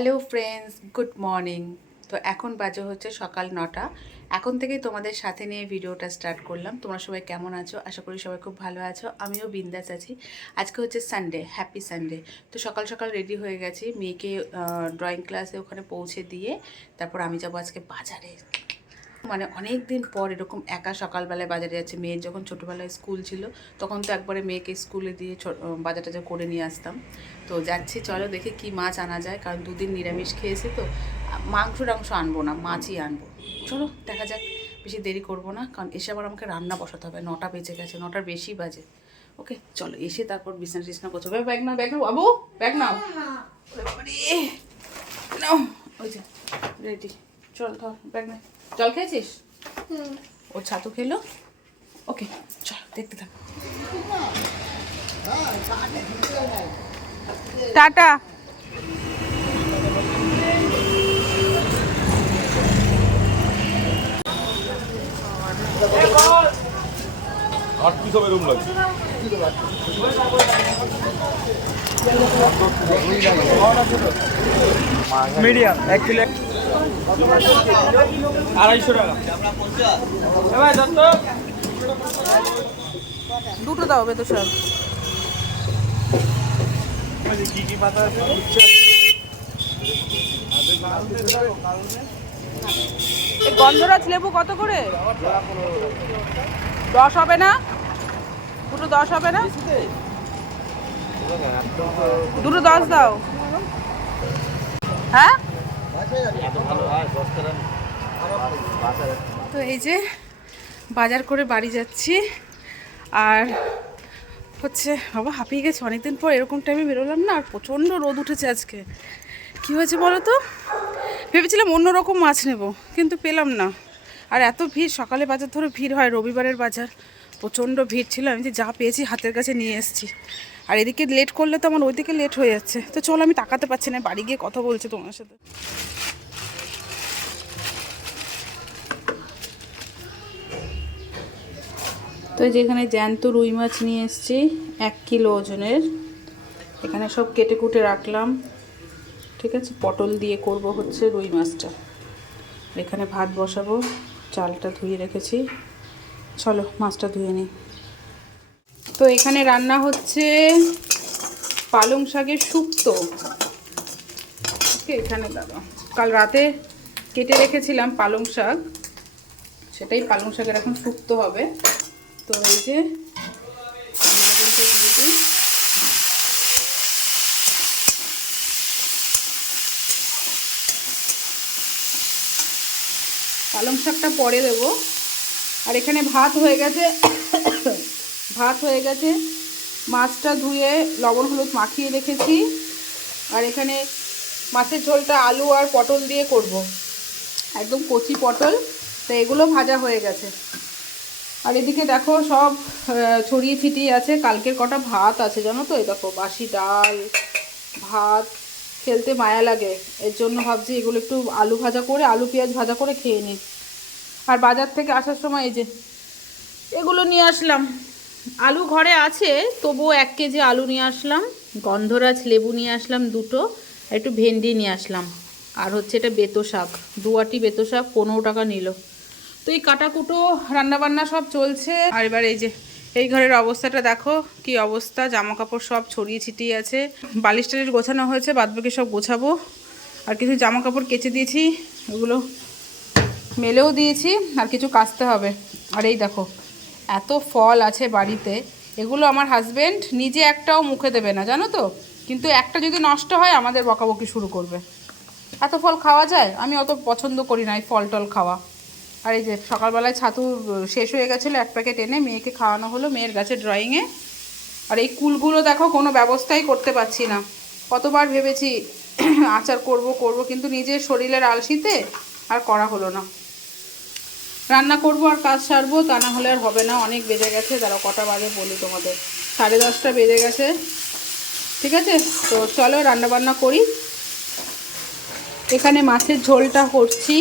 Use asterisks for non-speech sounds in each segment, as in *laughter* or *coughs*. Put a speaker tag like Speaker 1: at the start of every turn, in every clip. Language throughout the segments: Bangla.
Speaker 1: হ্যালো ফ্রেন্ডস গুড মর্নিং তো এখন বাজে হচ্ছে সকাল নটা। এখন থেকেই তোমাদের সাথে নিয়ে ভিডিওটা স্টার্ট করলাম। তোমরা সবাই কেমন আছো? আশা করি সবাই খুব ভালো আছো। আমিও বিন্দাস আছি। আজকে হচ্ছে সানডে হ্যাপি সানডে তো সকাল সকাল রেডি হয়ে গেছি। মেয়েকে ড্রয়িং ক্লাসে ওখানে পৌঁছে দিয়ে তারপর আমি যাব আজকে বাজারে। মানে অনেক দিন পর এরকম একা সকালবেলায় বাজারে যাচ্ছে। মেয়ের যখন ছোটোবেলায় স্কুল ছিল, তখন তো একবারে মেয়েকে স্কুলে দিয়ে বাজার টাজার করে নিয়ে আসতাম। তো যাচ্ছি, চলো দেখে কি মাছ আনা যায়, কারণ দুদিন নিরামিষ খেয়েছে তো। মাংস টাংস আনব না, মাছই আনব। চলো, দেখা যাক, বেশি দেরি করব না, কারণ এসে আবার আমাকে রান্না বসাতে হবে। নটা বেজে গেছে, নটার বেশি বাজে। ওকে, চলো, এসে তারপর বিছনা টিছনা করছ ব্যাগ নাও ব্যাগ নাও, বাবু, ব্যাগ নাও। ওই যে রেডি চল, ধর, ব্যাগ নে। জল খেয়েছিস? ও ছাতু খেলো। ওকে চল দেখতে থাক। টাটা।
Speaker 2: আট পিস হবে এরকম লাগছে
Speaker 3: মিডিয়াম এক কিলো আড়াইশো টাকা।
Speaker 1: দুটো দাও বেতো সব গন্ধরাজ লেবু কত করে? দশ হবে না? দুটো দশ হবে না? দুটো দশ দাও। হ্যাঁ? তো এই যে বাজার করে বাড়ি যাচ্ছি আর হচ্ছে বাবা হাঁপিয়ে গেছে, অনেকদিন পর এরকম টাইমে বেরোলাম না, আর প্রচণ্ড রোদ উঠেছে আজকে। কি হয়েছে বলো তো? ভেবেছিলাম অন্যরকম মাছ নেব, কিন্তু পেলাম না। আর এত ভিড়, সকালে বাজার ধরে ভিড় হয়, রবিবারের বাজার। প্রচণ্ড ভিড় ছিল, আমি যে যা পেয়েছি হাতের কাছে নিয়ে এসেছি। আর এদিকে লেট করলে তো আমার ওইদিকে লেট হয়ে যাচ্ছে। তো চলো আমি তাকাতে পারছি না বাড়ি গিয়ে কথা বলছি তোমার সাথে। তো এই যে এখানে জ্যান্ত রুই মাছ নিয়ে এসেছি, এক কিলো ওজনের। এখানে সব কেটে কুটে রাখলাম। ঠিক আছে, পটল দিয়ে করব হচ্ছে রুই মাছটা। এখানে ভাত বসাবো, চালটা ধুয়ে রেখেছি। চলো মাছটা ধুয়ে নিই। তো এখানে রান্না হচ্ছে পালং শাকের শুক্তো এখানে দাদা কাল রাতে কেটে রেখেছিলাম পালং শাক। সেটাই পালং শাকের এখন শুক্তো হবে। তো এই যে পালং শাকটা পরে দেব। আর এখানে ভাত হয়ে গেছে। ভাত হয়ে গেছে। মাছটা ধুয়ে লবণ হলুদ মাখিয়ে রেখেছি। আর এখানে মাছের ঝোলটা আলু আর পটল দিয়ে করব। একদম কচি পটল, তো এগুলো ভাজা হয়ে গেছে। আর এদিকে দেখো সব ছড়িয়ে ছিটিয়ে আছে। কালকের কটা ভাত আছে জানো তো? এই দেখো, বাসি ডাল, ভাত, খেলতে মায়া লাগে। এর জন্য ভাবছি এগুলো একটু আলু ভাজা করে, আলু পেঁয়াজ ভাজা করে খেয়ে নিই। আর বাজার থেকে আসার সময় এই যে, এগুলো নিয়ে আসলাম। আলু ঘরে আছে, তবুও এক কেজি আলু নিয়ে আসলাম। গন্ধরাজ লেবু নিয়ে আসলাম দুটো একটু ভেন্ডি নিয়ে আসলাম। আর হচ্ছে এটা বেতো শাক দুয়াটি বেতো শাক, পনেরো টাকা নিল। তো এই কাটাকুটো, রান্নাবান্না সব চলছে। আর এবার এই যে, এই ঘরের অবস্থাটা দেখো, কি অবস্থা জামা কাপড় সব ছড়িয়ে ছিটিয়ে আছে। বালিশ টালিশ গোছানো হয়েছে বাদবাকি সব গোছাবো। আর কিছু জামা কাপড় কেচে দিয়েছি, ওগুলো মেলেও দিয়েছি, আর কিছু কাচতে হবে। আর এই দেখো এত ফল আছে বাড়িতে, এগুলো আমার হাজবেন্ড নিজে একটাও মুখে দেবে না, জানো তো? কিন্তু একটা যদি নষ্ট হয়, আমাদের বকাবকি শুরু করবে। এত ফল খাওয়া যায়? আমি অত পছন্দ করি না এই ফল টল খাওয়া। আর এই যে সকালবেলায় ছাতু শেষ হয়ে গেছিল, এক প্যাকেট এনে মেয়েকে খাওয়ানো হলো মেয়ের গাছে ড্রয়িংয়ে আর এই কুলগুলো দেখো, কোনো ব্যবস্থাই করতে পারছি না। কতবার ভেবেছি, *clears throat* আচার করব করব, কিন্তু নিজের শরীরের আলসিতে আর করা হলো না। রান্না করব আর কাজ সারবো, তা না হলে আর হবে না। অনেক বেজে গেছে তারা কটা বাজে বলি তোমাদের। সাড়ে দশটা বেজে গেছে, ঠিক আছে? তো চলো রান্না বান্না করি। এখানে মাছের ঝোলটা করছি।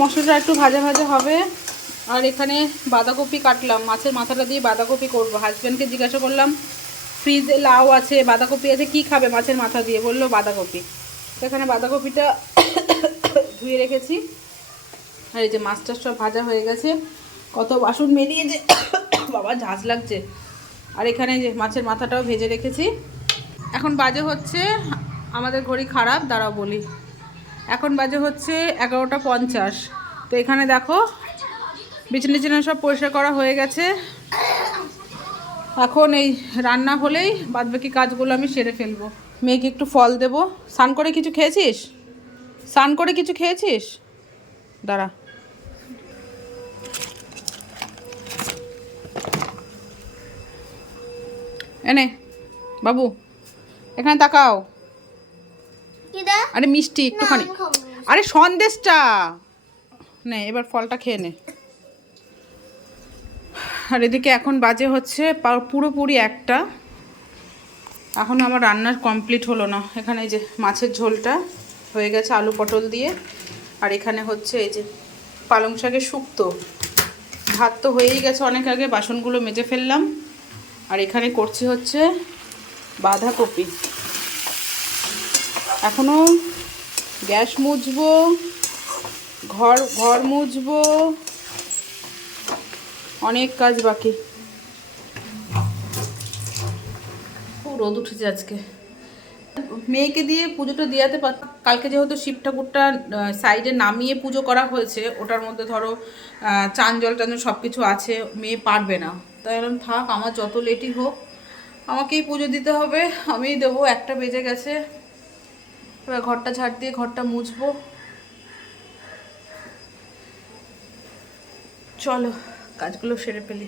Speaker 1: মশলাটা একটু ভাজা ভাজা হবে। আর এখানে বাঁধাকপি কাটলাম। মাছের মাথাটা দিয়ে বাঁধাকপি করব। হাজব্যান্ডকে জিজ্ঞাসা করলাম, ফ্রিজে লাউ আছে, বাঁধাকপি আছে, কি খাবে মাছের মাথা দিয়ে? বলল, বাঁধাকপি। এখানে বাঁধাকপিটা ধুয়ে রেখেছি। আর এই যে মাছটা সব ভাজা হয়ে গেছে। কত বাসন মেরিয়েছে *coughs* বাবা ঝাঁজ লাগছে। আর এখানে যে মাছের মাথাটাও ভেজে রেখেছি। এখন বাজে হচ্ছে, আমাদের ঘড়ি খারাপ, দাঁড়াও বলি। এখন বাজে হচ্ছে এগারোটা পঞ্চাশ। তো এখানে দেখো, বিছানা টিছানা সব পরিষ্কার করা হয়ে গেছে। এখন এই রান্না হলেই বাদবাকি কাজগুলো আমি সেরে ফেলব। মেয়েকে একটু ফল দেবো। স্নান করে কিছু খেয়েছিস? স্নান করে কিছু খেয়েছিস? দাঁড়া। এনে বাবু এখানে তাকাও। আরে মিষ্টি একটুখানি। আরে সন্দেশটা। নে এবার ফলটা খেয়ে নে। আর এদিকে এখন বাজে হচ্ছে পুরোপুরি একটা। এখন আমার রান্নার কমপ্লিট হলো না। এখানে যে মাছের ঝোলটা। হয়ে গেছে আলু পটল দিয়ে। আর এখানে হচ্ছে এই যে পালং শাকের শুক্তো। ভাত তো হয়েই গেছে, অনেক আগে বাসনগুলো মেজে ফেললাম। আর এখানে করছি হচ্ছে বাঁধাকপি। এখনও গ্যাস মুছবো, ঘর ঘর মুছবো, অনেক কাজ বাকি। রোদ উঠেছে আজকে। মেয়েকে দিয়ে পুজোটা দেওয়াতে পার কালকে যেহেতু শিব ঠাকুরটা সাইডে নামিয়ে পুজো করা হয়েছে, ওটার মধ্যে ধরো চান জল টান সব কিছু আছে, মেয়ে পারবে না। তাই এরকম থাক, আমার যত লেটই হোক, আমাকেই পুজো দিতে হবে, আমিই দেবো, একটা বেজে গেছে। এবার ঘরটা ঝাড় দিয়ে ঘরটা মুছবো। চলো, কাজগুলো সেরে ফেলি।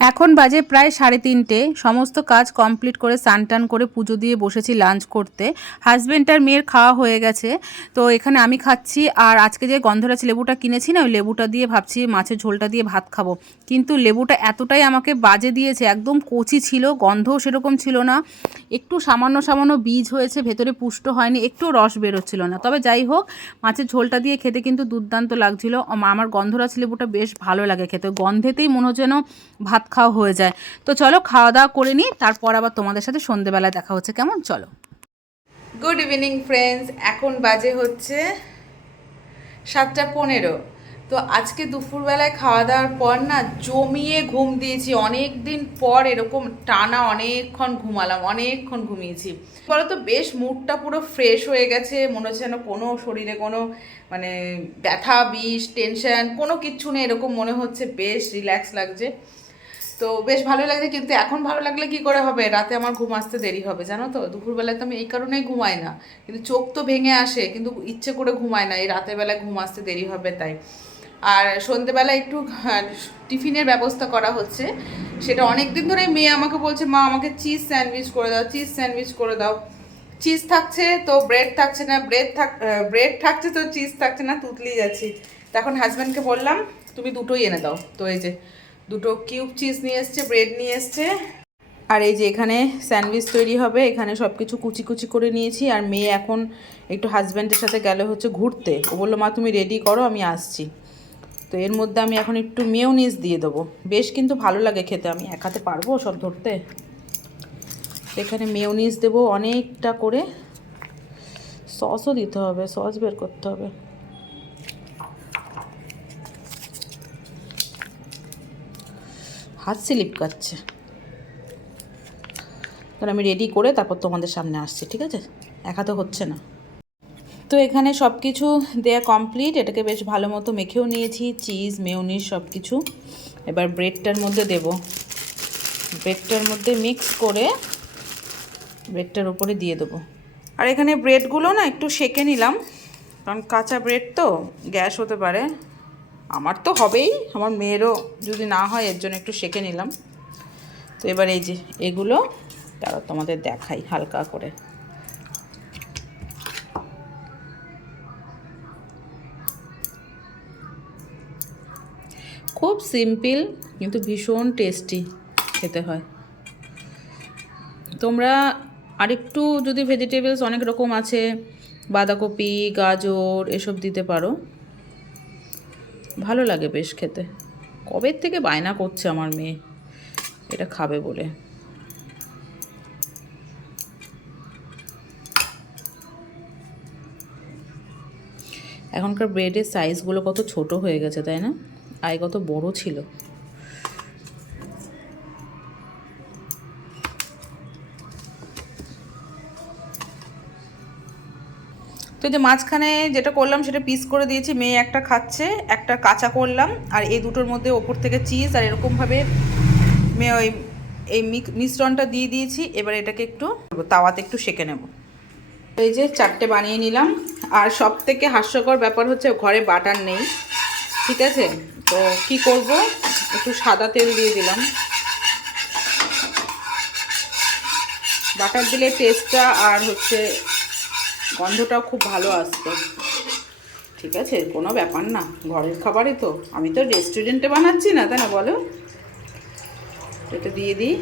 Speaker 1: এখন বাজে প্রায় সাড়ে তিনটে। সমস্ত কাজ কমপ্লিট করে স্নান টান করে পুজো দিয়ে বসেছি লাঞ্চ করতে। হাজব্যান্ড আর মেয়ের খাওয়া হয়ে গেছে। তো এখানে আমি খাচ্ছি আর আজকে যে গন্ধরাজ লেবুটা কিনেছি না, ওই লেবুটা দিয়ে ভাবছি মাছের ঝোলটা দিয়ে ভাত খাব। কিন্তু লেবুটা এতটাই আমাকে বাজে দিয়েছে, একদম কচি ছিল, গন্ধও সেরকম ছিল না। একটু সামান্য সামান্য বীজ হয়েছে, ভেতরে পুষ্ট হয়নি, একটু রস বেরোচ্ছিল না। তবে যাই হোক, মাছের ঝোলটা দিয়ে খেতে কিন্তু দুর্দান্ত লাগছিল। আমার গন্ধরাজ লেবুটা বেশ ভালো লাগে খেতে। গন্ধেতেই মনে হচ্ছে যেন ভাত খাওয়া হয়ে যায়। তো চলো খাওয়া দাওয়া করে নিই, তারপর আবার তোমাদের সাথে সন্ধেবেলায় দেখা হচ্ছে। কেমন? চলো। গুড ইভিনিং ফ্রেন্ডস এখন বাজে হচ্ছে সাতটা পনেরো। তো আজকে দুপুরবেলায় খাওয়া দাওয়ার পর না জমিয়ে ঘুম দিয়েছি। অনেক দিন পর এরকম টানা অনেকক্ষণ ঘুমালাম, অনেকক্ষণ ঘুমিয়েছি। বলো তো বেশ মুডটা পুরো ফ্রেশ হয়ে গেছে, মনে হচ্ছে যেন কোনো শরীরে কোনো মানে ব্যথা, বিষ টেনশন কোনো কিচ্ছু নেই, এরকম মনে হচ্ছে। বেশ রিল্যাক্স লাগছে। তো বেশ ভালো লাগছে, কিন্তু এখন ভালো লাগলে কি করে হবে? রাতে আমার ঘুম আসতে দেরি হবে, জানো তো? দুপুরবেলায় তো আমি এই কারণেই ঘুমাই না। কিন্তু চোখ তো ভেঙে আসে, কিন্তু ইচ্ছে করে ঘুমায় না, এই রাতের বেলায় ঘুম আসতে দেরি হবে তাই। আর সন্ধেবেলা একটু টিফিনের ব্যবস্থা করা হচ্ছে। সেটা অনেক দিন ধরে মেয়ে আমাকে বলছে, মা, আমাকে চিজ স্যান্ডউইচ করে দাও, চিজ স্যান্ডউইচ করে দাও। চিজ থাকছে তো ব্রেড থাকছে না, ব্রেড থাক ব্রেড থাকছে তো চিজ থাকছে না তুতলি যাচ্ছি। তখন হাজব্যান্ডকে বললাম, তুমি দুটোই এনে দাও। তো এই যে দুটো কিউব চিজ নিয়ে এসছে ব্রেড নিয়ে এসছে। আর এই যে এখানে স্যান্ডউইচ তৈরি হবে, এখানে সব কিছু কুচি কুচি করে নিয়েছি। আর মেয়ে এখন একটু হাজব্যান্ডের সাথে গেলে হচ্ছে ঘুরতে। ও বলল, মা, তুমি রেডি করো, আমি আসছি। তো এর মধ্যে আমি এখন একটু মেয়োনিজ দিয়ে দেবো। বেশ কিন্তু ভালো লাগে খেতে। আমি এক হাতে পারব সব ধরতে? এখানে মেয়োনিজ দেবো অনেকটা করে। সসও দিতে হবে সস বের করতে হবে। হাত স্লিপ কাচ্ছে তাহলে আমি রেডি করে তারপর তোমাদের সামনে আসছি, ঠিক আছে? একা তো হচ্ছে না। তো এখানে সব কিছু দেয়া কমপ্লিট এটাকে বেশ ভালো মতো মেখেও নিয়েছি চিজ মেয়নিজ সব কিছু এবার ব্রেডটার মধ্যে দেব। ব্রেডটার মধ্যে মিক্স করে ব্রেডটার উপরে দিয়ে দেবো। আর এখানে ব্রেডগুলো না একটু সেকে নিলাম, কারণ কাঁচা ব্রেড তো, গ্যাস হতে পারে। আমার তো হবেই, আমার মেয়েরও যদি না হয়, এর জন্য একটু সেকে নিলাম। তো এবার এই যে এগুলো, তারা তোমাদের দেখাই হালকা করে। খুব সিম্পল, কিন্তু ভীষণ টেস্টি খেতে হয়। তোমরা আরেকটু যদি ভেজিটেবলস অনেক রকম আছে, বাঁধাকপি, গাজর, এসব দিতে পারো। ভালো লাগে বেশ খেতে। কবে থেকে বায়না করছে আমার মেয়ে? এটা খাবে বলে। এখনকার ব্রেডের সাইজগুলো কত ছোট হয়ে গেছে, তাই না? আয় কত বড় ছিল। তো যে মাঝখানে যেটা করলাম সেটা পিস করে দিয়েছি, মেয়ে একটা খাচ্ছে, একটা কাঁচা করলাম, আর এই দুটোর মধ্যে ওপর থেকে চিজ আর এরকমভাবে মেয়ে ওই, এই মিশ্রণটা দিয়ে দিয়েছি, এবার এটাকে একটু তাওয়াতে একটু সেঁকে নেব। এই যে চারটে বানিয়ে নিলাম, আর সব থেকে হাস্যকর ব্যাপার হচ্ছে ঘরে বাটার নেই, ঠিক আছে? তো কি করব? একটু সাদা তেল দিয়ে দিলাম। বাটার দিলে টেস্টটা আর হচ্ছে গন্ধটাও খুব ভালো আসতো। ঠিক আছে, কোনো ব্যাপার না, ঘরের খাবারই তো। আমি তো রেস্টুরেন্টে বানাচ্ছি না, তাই না বলো? এটা দিয়ে দিই।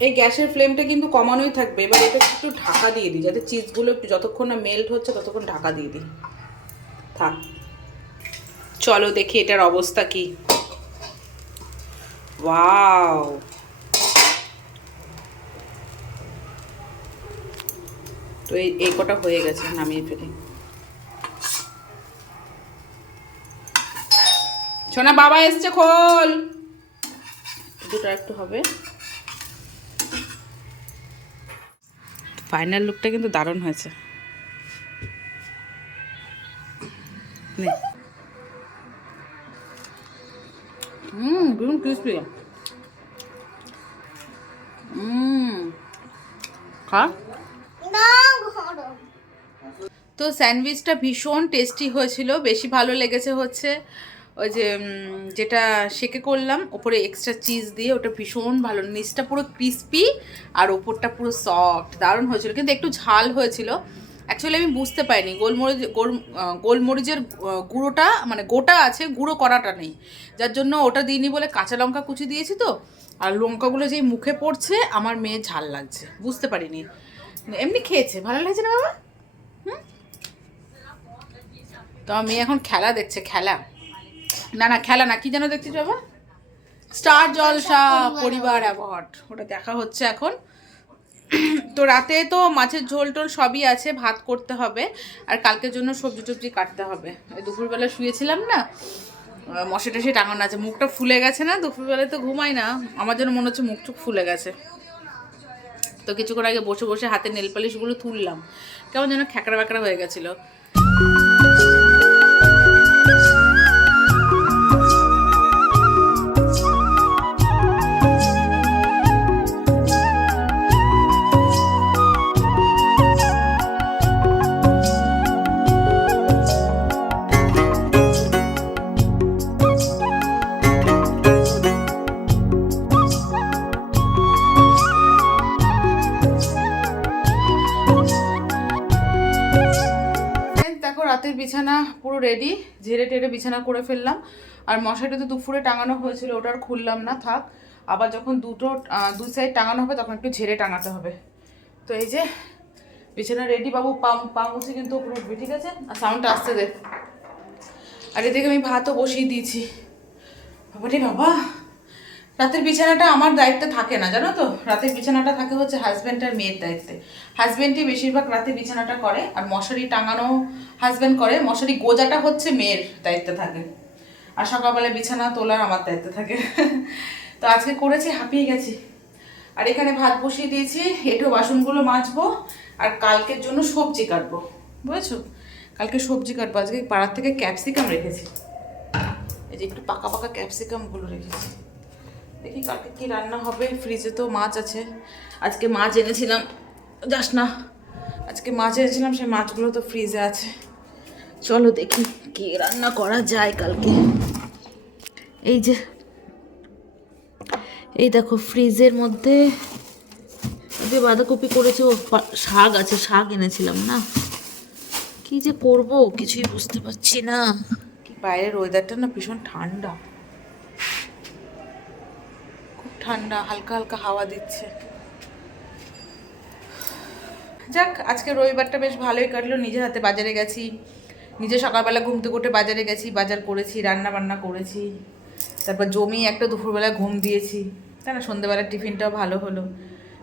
Speaker 1: এই গ্যাসের ফ্লেমটা কিন্তু কমানোই থাকবে। এবার এটা একটু ঢাকা দিয়ে দিই, যাতে চিজগুলো একটু যতক্ষণ না মেল্ট হচ্ছে ততক্ষণ ঢাকা দিয়ে দিই। থাক। চলো দেখি এটার অবস্থা কি। ওয়াও। তো এই এই কটা হয়ে গেছে, নামিয়ে ফেলি। সোনা, বাবা এসছে, খোল। দুটো একটু হবে। ফাইনাল লুকটা কিন্তু দারুণ হয়েছে। Hmm crispy. হুম। খা। তো স্যান্ডউইচটা ভীষণ টেস্টি হয়েছিল বেশি ভালো লেগেছে হচ্ছে। ওই যে যেটা সেকে করলাম, ওপরে এক্সট্রা চিজ দিয়ে ওটা ভীষণ ভালো, নিচটা পুরো ক্রিস্পি আর ওপরটা পুরো সফট দারুণ হয়েছিল। কিন্তু একটু ঝাল হয়েছিল। অ্যাকচুয়ালি আমি বুঝতে পারিনি, গোলমরিচ, গোল গোলমরিচের গুঁড়োটা মানে গোটা আছে, গুঁড়ো করাটা নেই। যার জন্য ওটা দিইনি বলে কাঁচা লঙ্কা কুচি দিয়েছি তো, আর লঙ্কাগুলো যেই মুখে পড়ছে, আমার মেয়ে ঝাল লাগছে। বুঝতে পারিনি। এমনি খেয়েছে, ভালো লাগছে না বাবা? তো আমি এখন খেলা দেখছে, খেলা। না না, খেলা না, কি যেন দেখছিস বাবা স্টার জলসা পরিবার অ্যাওয়ার্ড, ওটা দেখা হচ্ছে এখন। তো রাতে তো মাছের ঝোল টোল সবই আছে, ভাত করতে হবে, আর কালকের জন্য সবজি টবজি কাটতে হবে। দুপুরবেলা শুয়েছিলাম না, মশা টসে টাঙানো আছে, মুখটা ফুলে গেছে না দুপুরবেলায় তো ঘুমাই না, আমার জন্য মনে হচ্ছে মুখ টুক ফুলে গেছে। তো কিছুক্ষণ আগে বসে বসে হাতে নেল পালিশগুলো তুললাম, কেমন যেন খ্যাকড়া ব্যাকড়া হয়ে গেছিল। বিছানা করে ফেললাম। আর মশাটা তো দুপুরে টাঙানো হয়েছিল, ওটা আর খুললাম না, থাক। আবার যখন দুটো দু সাইড টাঙানো হবে, তখন একটু ঝেড়ে টাঙাতে হবে। তো এই যে, বিছানা রেডি বাবু, পাম পাম উঠে কিন্তু ওপরে উঠবে, ঠিক আছে? আর সাউন্ডটা আসতে দেখ আর এদিকে আমি ভাতও বসিয়ে দিয়েছি। বাবা রে বাবা! রাতের বিছানাটা আমার দায়িত্বে থাকে না, জানো তো? রাতের বিছানাটা থাকে হচ্ছে হাজব্যান্ড আর মেয়ের দায়িত্বে। হাজব্যান্ডই বেশিরভাগ রাতে বিছানাটা করে, আর মশারি টাঙানো হাজব্যান্ড করে, মশারি গোজাটা হচ্ছে মেয়ের দায়িত্বে থাকে। আর সকালবেলা বিছানা তোলার আমার দায়িত্বে থাকে। তো আজকে করেছি, হাঁপিয়ে গেছি। আর এখানে ভাত বসিয়ে দিয়েছি, এঁটো বাসনগুলো মাজবো, আর কালকের জন্য সবজি কাটবো। বুঝেছ? কালকে সবজি কাটবো, আজকে পাড়ার থেকে ক্যাপসিকাম রেখেছি। এই যে একটু পাকা পাকা ক্যাপসিকামগুলো রেখেছি। দেখি কালকে কি রান্না হবে। ফ্রিজে তো মাছ আছে। আজকে মাছ এনেছিলাম। যাস না, আজকে মাছ এনেছিলাম, সেই মাছগুলো তো ফ্রিজে আছে। চলো দেখি কি রান্না করা যায় কালকে। এই যে, এই দেখো ফ্রিজের মধ্যে যে বাঁধাকপি করেছে, ও শাক আছে, শাক এনেছিলাম না। কি যে করব, কিছুই বুঝতে পারছি না। কি বাইরের ওয়েদারটা না ভীষণ ঠান্ডা খুব ঠান্ডা, হালকা হালকা হাওয়া দিচ্ছে। যাক, আজকে রবিবারটা বেশ ভালোই কাটলো। নিজের হাতে বাজারে গেছি। নিজে সকালবেলা ঘুম থেকে উঠে বাজারে গেছি, বাজার করেছি রান্না বান্না করেছি। তারপর জমি একটা দুপুরবেলা ঘুম দিয়েছি। তাই না সন্ধ্যেবেলা টিফিনটাও ভালো হলো।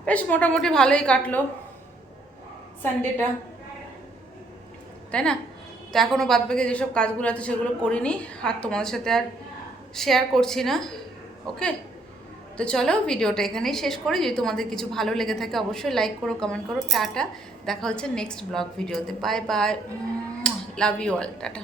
Speaker 1: বেশ মোটামুটি ভালোই কাটলো সানডেটা তাই না? তো এখনও বাদ বাকি যেসব কাজগুলো আছে সেগুলো করিনি। আর তোমাদের সাথে আর শেয়ার করছি না। ওকে তো চলো ভিডিওটা এখানেই শেষ করি। যদি তোমাদের কিছু ভালো লেগে থাকে অবশ্যই লাইক করো কমেন্ট করো। টাটা। দেখা হচ্ছে নেক্সট ব্লগ ভিডিওতে। Bye bye love you all tata.